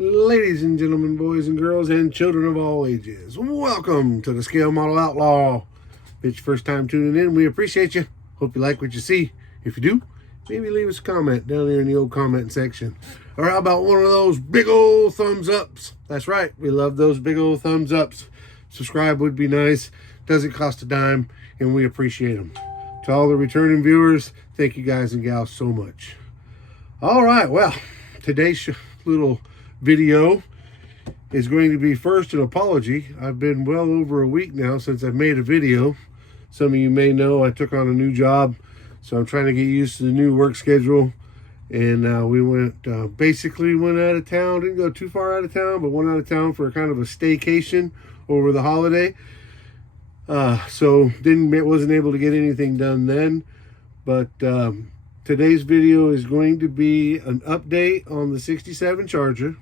Ladies and gentlemen, boys and girls, and children of all ages, welcome to the Scale Model Outlaw. If it's your first time tuning in, we appreciate you. Hope you like what you see. If you do, maybe leave us a comment down there in the old comment section. Or how about one of those big old thumbs ups? That's right, we love those big old thumbs ups. Subscribe would be nice. Doesn't cost a dime, and we appreciate them. To all the returning viewers, thank you guys and gals so much. All right, well, today's little video is going to be first an apology. I've been well over a week now since I've made a video. Some of you may know I took on a new job, so I'm trying to get used to the new work schedule. And we basically went out of town. Didn't go too far out of town, but went out of town for a kind of a staycation over the holiday. So wasn't able to get anything done then. But today's video is going to be an update on the 67 Charger,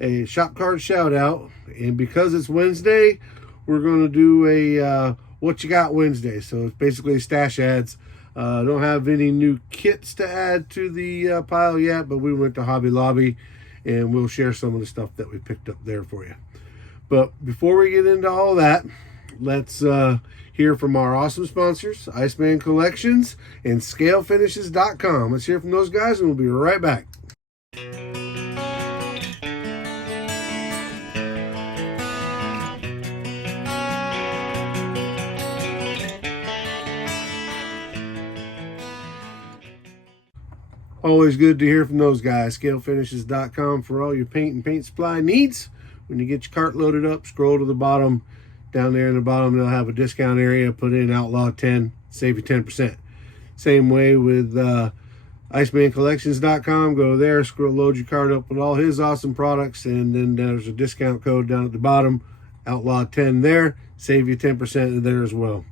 a shop card shout out, and because it's Wednesday, we're going to do a what you got Wednesday. So it's basically stash ads. Don't have any new kits to add to the pile yet, but we went to Hobby Lobby and we'll share some of the stuff that we picked up there for you. But before we get into all that, let's hear from our awesome sponsors, Iceman Collections and ScaleFinishes.com. Let's hear from those guys and we'll be right back. Always good to hear from those guys. ScaleFinishes.com for all your paint and paint supply needs. When you get your cart loaded up, scroll to the bottom. Down there in the bottom, they'll have a discount area. Put in Outlaw 10, save you 10%. Same way with IcemanCollections.com. Go there, load your cart up with all his awesome products, and then there's a discount code down at the bottom, Outlaw 10 there. Save you 10% there as well.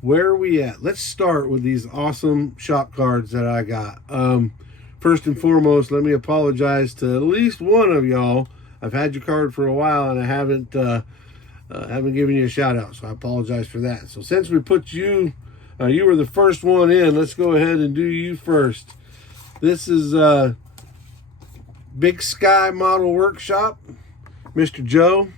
Where are we at? Let's start with these awesome shop cards that I got. First and foremost, let me apologize to at least one of y'all. I've had your card for a while and I haven't given you a shout out, so I apologize for that. So since we put you, you were the first one in, let's go ahead and do you first. This is Big Sky Model Workshop, Mr. Joe.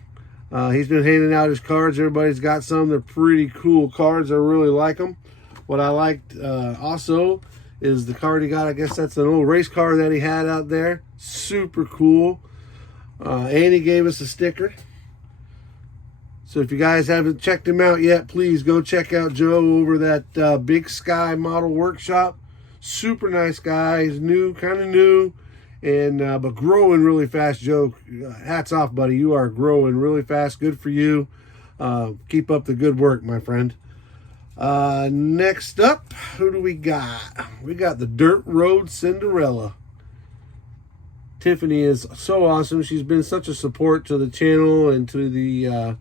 He's been handing out his cards. Everybody's got some. They're pretty cool cards. I really like them. What I liked also is the card he got. I guess that's an old race car that he had out there. Super cool. And he gave us a sticker. So if you guys haven't checked him out yet, please go check out Joe over that Big Sky Model Workshop. Super nice guy. He's new, kind of new. And but growing really fast. Joe, hats off, buddy. You are growing really fast. Good for you. Keep up the good work, my friend. Next up, who do we got? We got the Dirt Road Cinderella. Tiffany is so awesome. She's been such a support to the channel and to the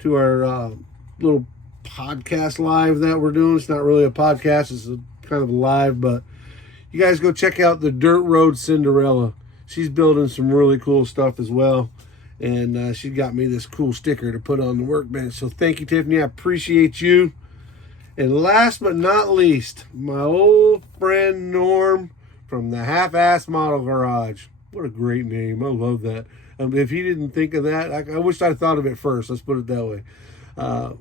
to our little podcast live that we're doing. It's not really a podcast. It's a kind of a live, but you guys go check out the Dirt Road Cinderella. She's building some really cool stuff as well. And she got me this cool sticker to put on the workbench. So thank you, Tiffany. I appreciate you. And last but not least, my old friend Norm from the Half-Ass Model Garage. What a great name. I love that. If he didn't think of that, I wish I'd thought of it first. Let's put it that way.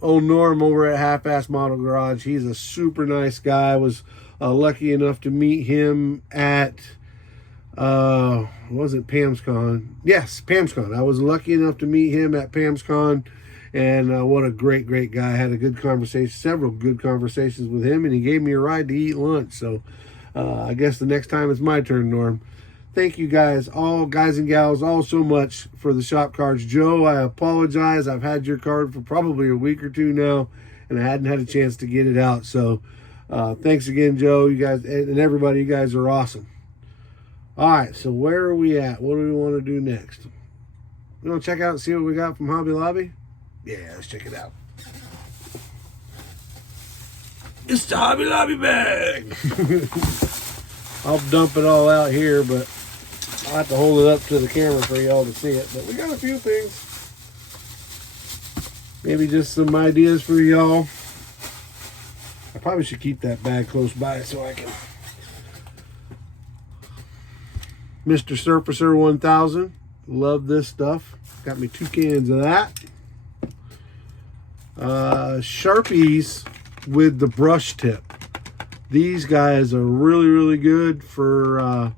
Old Norm over at Half-Ass Model Garage. He's a super nice guy. I was lucky enough to meet him at, was it PamsCon? Yes, PamsCon. I was lucky enough to meet him at PamsCon, and what a great guy. I had a good conversation, several good conversations with him, and he gave me a ride to eat lunch. So I guess the next time it's my turn, Norm. Thank you guys, all guys and gals, all so much for the shop cards. Joe, I apologize. I've had your card for probably a week or two now, and I hadn't had a chance to get it out. So thanks again, Joe. You guys and everybody, you guys are awesome. All right, so where are we at? What do we want to do next? We want to check out and see what we got from Hobby Lobby? Yeah, let's check it out. It's the Hobby Lobby bag. I'll dump it all out here, but I'll have to hold it up to the camera for y'all to see it. But we got a few things. Maybe just some ideas for y'all. I probably should keep that bag close by so I can Mr. Surfacer 1000. Love this stuff. Got me 2 cans of that. Sharpies with the brush tip. These guys are really, really good for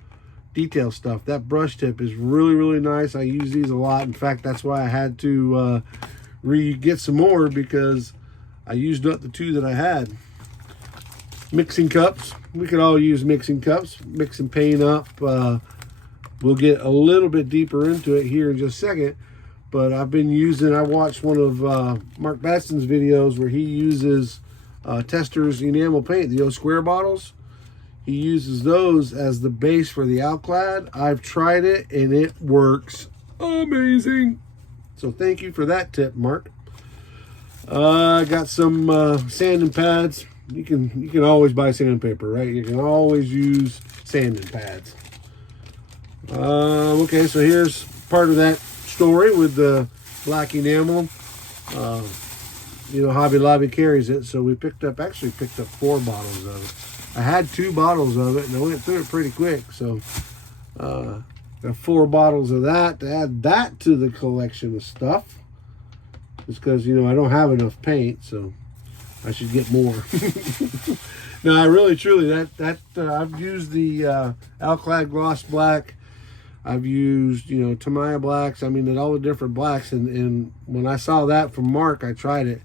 detail stuff. That brush tip is really, really nice. I use these a lot. In fact, that's why I had to get some more, because I used up the 2 that I had. Mixing cups. We could all use mixing cups. Mixing paint up. We'll get a little bit deeper into it here in just a second. But I've been using, I watched one of Mark Batson's videos where he uses Testors enamel paint, the O square bottles. He uses those as the base for the Alclad. I've tried it and it works amazing. So thank you for that tip, Mark. I got some sanding pads. You can always buy sandpaper, right? You can always use sanding pads. Okay, so here's part of that story with the black enamel. You know, Hobby Lobby carries it, so we actually picked up 4 bottles of it. I had 2 bottles of it, and I went through it pretty quick, so got 4 bottles of that to add that to the collection of stuff. Just because, you know, I don't have enough paint, so I should get more. No, I really, truly, I've used the Alclad Gloss Black. I've used, you know, Tamiya blacks. I mean, all the different blacks. And when I saw that from Mark, I tried it.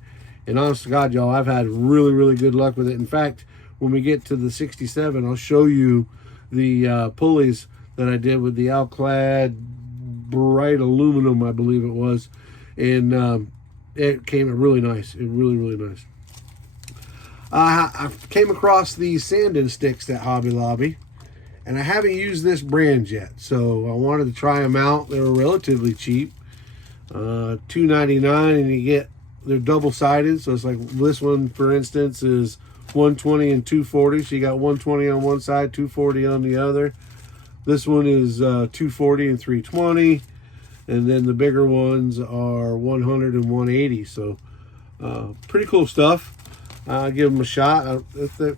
And honest to God, y'all, I've had really, really good luck with it. In fact, when we get to the 67, I'll show you the pulleys that I did with the Alclad Bright Aluminum, I believe it was. And it came out really nice. It really, really nice. I came across these sanding sticks at Hobby Lobby. And I haven't used this brand yet, so I wanted to try them out. They were relatively cheap, $2.99, and you get, they're double-sided. So it's like this one, for instance, is 120 and 240. So you got 120 on one side, 240 on the other. This one is 240 and 320, and then the bigger ones are 100 and 180. So pretty cool stuff. I'll give them a shot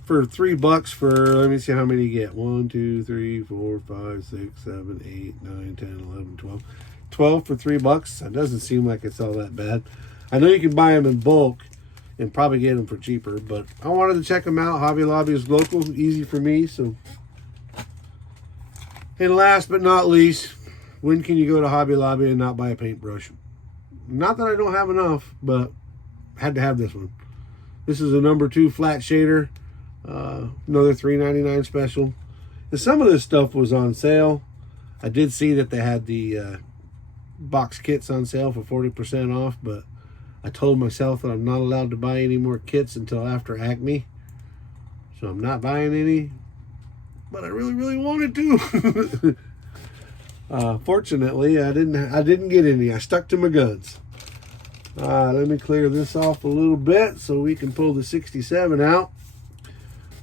for $3 for, let me see how many you get. 1, 2, 3, 4, 5, 6, 7, 8, 9, 10, 11, 12. 12 for $3. That doesn't seem like it's all that bad. I know you can buy them in bulk and probably get them for cheaper, but I wanted to check them out. Hobby Lobby is local, easy for me. So, and last but not least, when can you go to Hobby Lobby and not buy a paintbrush? Not that I don't have enough, but had to have this one. This is a number 2 flat shader, another $3.99 special. And some of this stuff was on sale. I did see that they had the box kits on sale for 40% off, but I told myself that I'm not allowed to buy any more kits until after Acme. So I'm not buying any, but I really, really wanted to. Fortunately, I didn't get any. I stuck to my guns. Let me clear this off a little bit so we can pull the 67 out.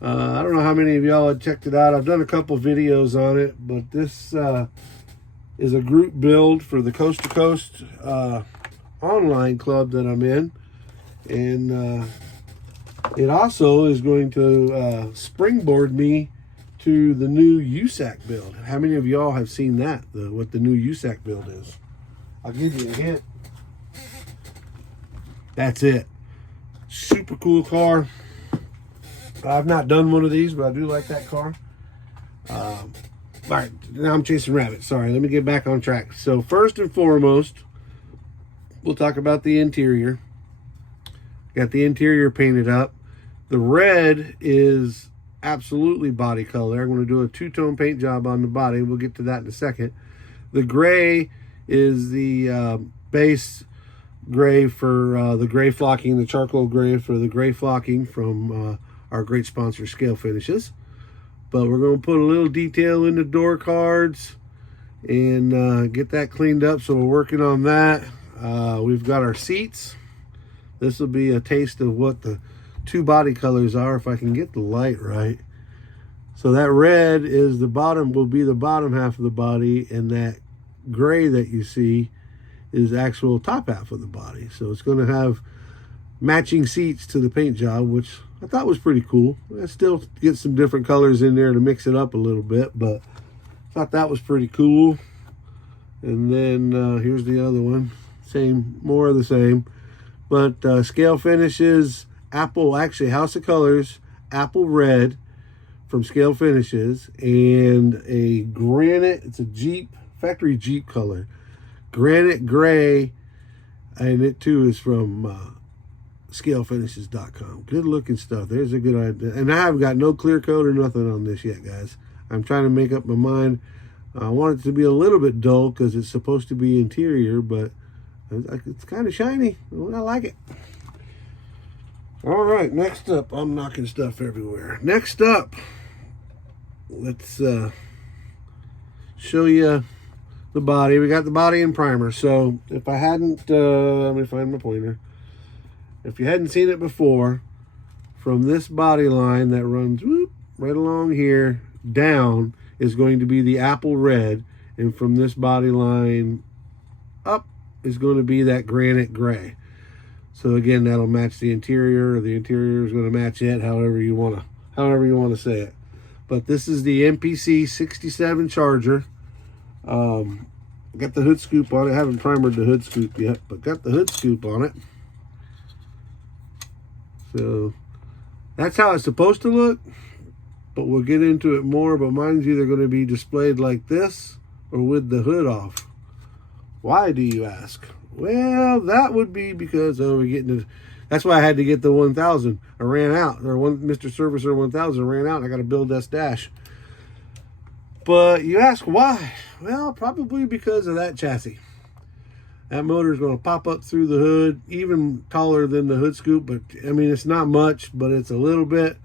I don't know how many of y'all have checked it out. I've done a couple videos on it, but this is a group build for the Coast to Coast online club that I'm in. And it also is going to springboard me to the new USAC build. How many of y'all have seen that, what the new USAC build is? I'll give you a hint. That's it. Super cool car. I've not done one of these, but I do like that car. All right, now I'm chasing rabbits. Sorry, let me get back on track. So first and foremost, we'll talk about the interior. Got the interior painted up. The red is absolutely body color. I'm going to do a 2-tone paint job on the body. We'll get to that in a second. The gray is the base gray for the gray flocking, the charcoal gray for the gray flocking from our great sponsor Scale Finishes. But we're going to put a little detail in the door cards and get that cleaned up. So we're working on that. We've got our seats. This will be a taste of what the 2 body colors are if I can get the light right. So that red is the bottom, will be the bottom half of the body, and that gray that you see is actual top half of the body. So it's going to have matching seats to the paint job, which I thought was pretty cool. I still get some different colors in there to mix it up a little bit, but Thought that was pretty cool. And then here's the other one. Same, more of the same. But Scale Finishes, Apple, actually House of Colors, Apple Red from Scale Finishes, and a granite, it's a Jeep, factory Jeep color, granite gray, and it too is from scalefinishes.com. Good looking stuff. There's a good idea. And I have got no clear coat or nothing on this yet, guys. I'm trying to make up my mind. I want it to be a little bit dull because it's supposed to be interior, but it's kind of shiny. I like it. All right, next up, I'm knocking stuff everywhere. Next up, let's show you the body. We got the body and primer. So if I hadn't, let me find my pointer. If you hadn't seen it before, from this body line that runs whoop, right along here down is going to be the Apple Red, and from this body line up is going to be that granite gray. So again, that'll match the interior, or the interior is going to match it, however you want to say it. But this is the MPC 67 Charger. Got the hood scoop on it. I haven't primered the hood scoop yet, but got the hood scoop on it. So that's how it's supposed to look, but we'll get into it more. But mine's either going to be displayed like this or with the hood off. Why, do you ask? Well, that would be because we're getting to, that's why I had to get the 1000. I ran out, or Mr. Servicer 1000 ran out, and I got to build that stash. But you ask why? Well, probably because of that chassis. That motor is going to pop up through the hood, even taller than the hood scoop. But I mean, it's not much, but it's a little bit.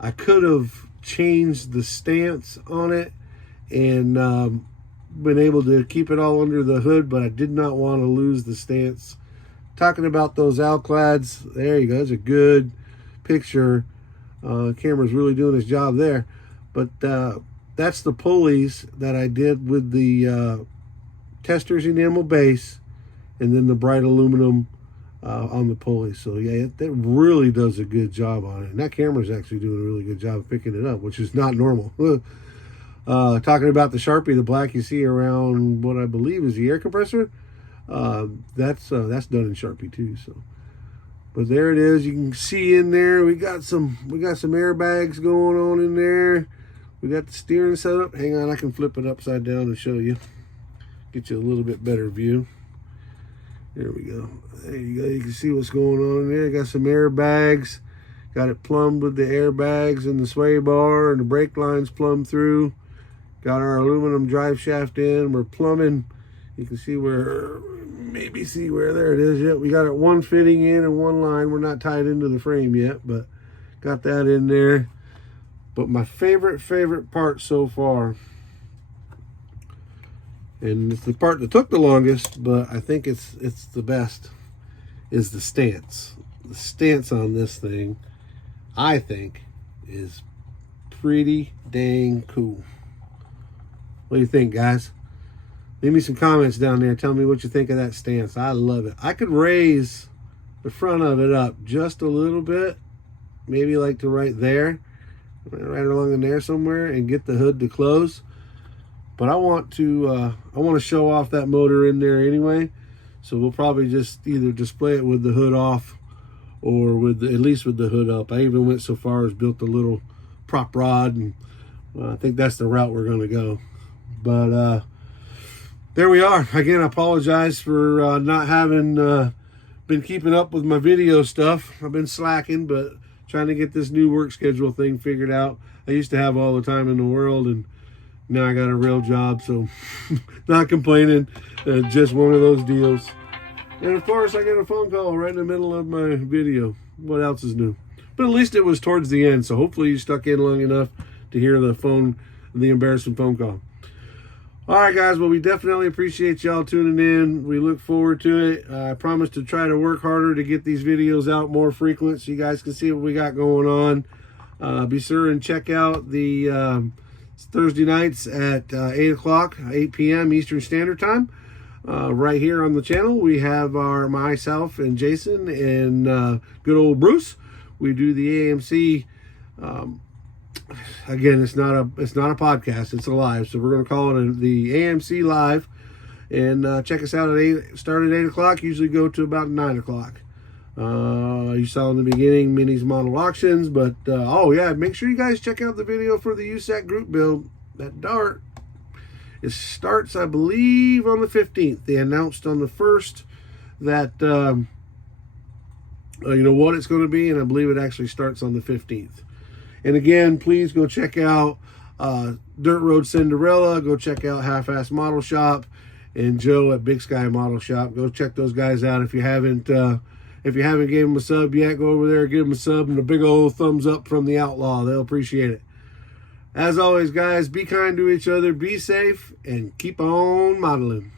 I could have changed the stance on it and been able to keep it all under the hood, but I did not want to lose the stance. Talking about those Alclads, there you go. That's a good picture. Camera's really doing his job there. But that's the pulleys that I did with the Testors enamel base, and then the bright aluminum on the pulley. So yeah, that really does a good job on it. And that camera's actually doing a really good job of picking it up, which is not normal. Talking about the Sharpie, the black you see around what I believe is the air compressor, that's done in Sharpie too. So, but there it is. You can see in there we got some airbags going on in there. We got the steering set up. Hang on, I can flip it upside down and show you. Get you a little bit better view. There we go. There you go. You can see what's going on in there. Got some airbags. Got it plumbed with the airbags and the sway bar, and the brake lines plumbed through. Got our aluminum drive shaft in. We're plumbing. You can see where, maybe see where, there it is. Yep, we got it one fitting in and one line. We're not tied into the frame yet, but got that in there. But my favorite part so far, and it's the part that took the longest, but I think it's the best, is the stance. The stance on this thing, I think, is pretty dang cool. What do you think, guys? Leave me some comments down there. Tell me what you think of that stance. I love it. I could raise the front of it up just a little bit, maybe like to right there, right along in there somewhere, and get the hood to close. But I want to show off that motor in there anyway, so we'll probably just either display it with the hood off or with at least with the hood up. I even went so far as built a little prop rod, and I think that's the route we're going to go. But there we are. Again, I apologize for not having been keeping up with my video stuff. I've been slacking, but trying to get this new work schedule thing figured out. I used to have all the time in the world, and now I got a real job, so not complaining. Just one of those deals. And of course, I get a phone call right in the middle of my video. What else is new? But at least it was towards the end, so hopefully you stuck in long enough to hear the embarrassing phone call. All right, guys. Well, we definitely appreciate y'all tuning in. We look forward to it. I promise to try to work harder to get these videos out more frequent so you guys can see what we got going on. Be sure and check out the Thursday nights at 8 p.m. Eastern Standard Time. Right here on the channel, we have myself and Jason and good old Bruce. We do the AMC again, it's not a podcast, it's a live, so we're going to call it the AMC Live. And check us out at start at 8 o'clock, usually go to about 9 o'clock. You saw in the beginning Minis model auctions, but oh yeah, make sure you guys check out the video for the USAC group build, that dart. It starts, I believe, on the 15th. They announced on the 1st that you know what it's going to be, and I believe it actually starts on the 15th. And again, please go check out Dirt Road Cinderella, go check out Half-Ass Model Shop, and Joe at Big Sky Model Shop. Go check those guys out. If you haven't gave them a sub yet, go over there, give them a sub and a big old thumbs up from the Outlaw. They'll appreciate it. As always, guys, be kind to each other, be safe, and keep on modeling.